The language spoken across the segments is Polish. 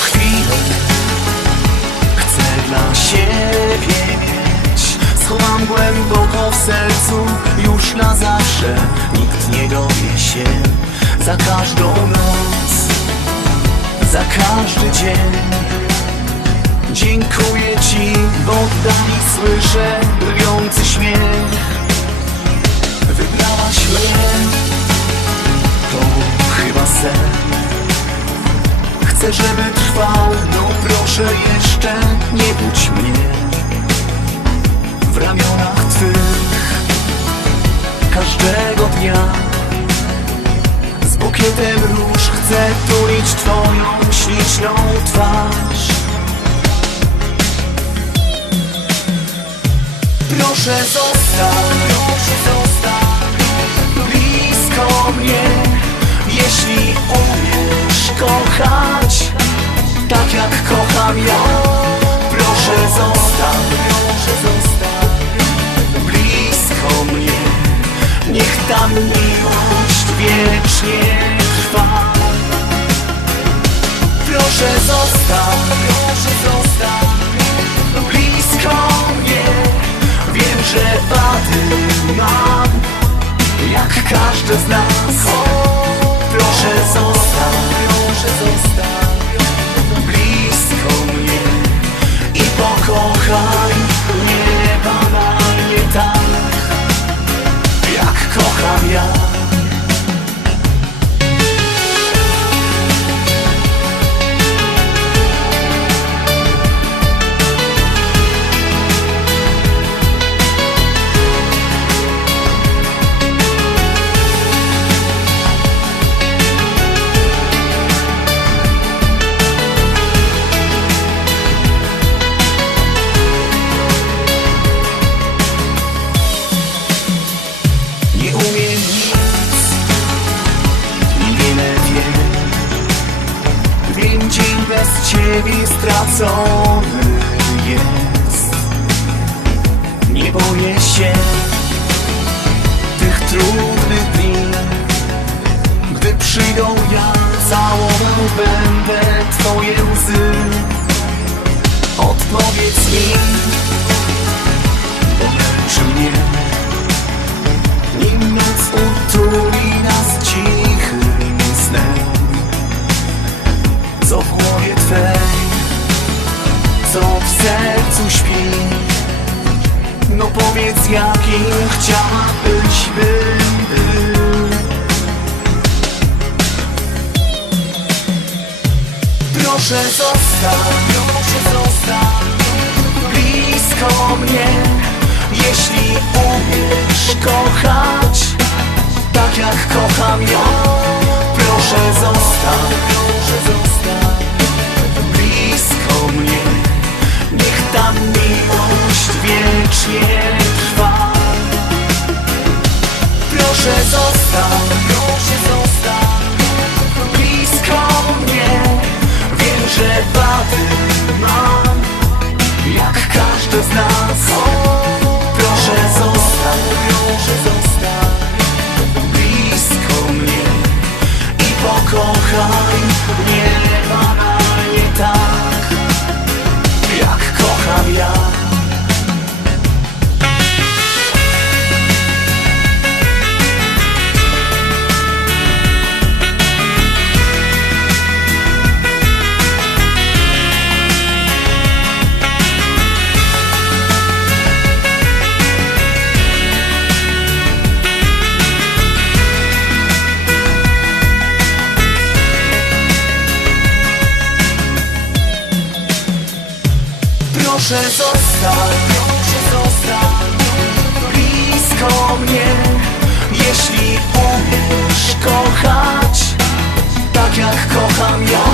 chwilę Chcę dla siebie mieć. Schowam głęboko w sercu Już na zawsze Nikt nie dowie się. Za każdą noc Za każdy dzień Dziękuję Ci, bo oddali słyszę drwiący śmiech. Tulić Twoją śliczną twarz. Proszę zostań, proszę zostań blisko mnie. Jeśli umiesz kochać tak jak kocham ja Proszę zostań, proszę zostań blisko mnie. Niech ta miłość wiecznie Proszę zostań, proszę zostań bez ciebie stracony jest. Nie boję się Tych trudnych dni. Gdy przyjdą ja Całował będę Twoje łzy. Odpowiedz mi Twej, co w sercu śpi? No powiedz jakim chciałabyś był. Proszę zostań, proszę zostań blisko mnie. Jeśli umiesz wiecznie trwa Proszę zostań, proszę zostań blisko mnie Wiem, że wady mam jak każdy z nas Proszę zostań, proszę zostań blisko mnie I pokochaj Proszę zostań, proszę zostań blisko mnie. Jeśli umiesz kochać tak jak kocham ja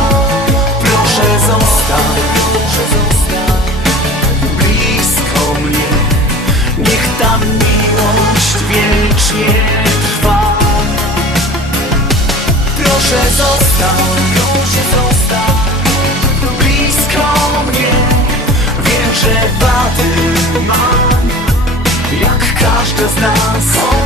Proszę zostań, proszę zostań blisko mnie. Niech ta miłość wiecznie trwa. Proszę zostań, proszę zostań każdy z nas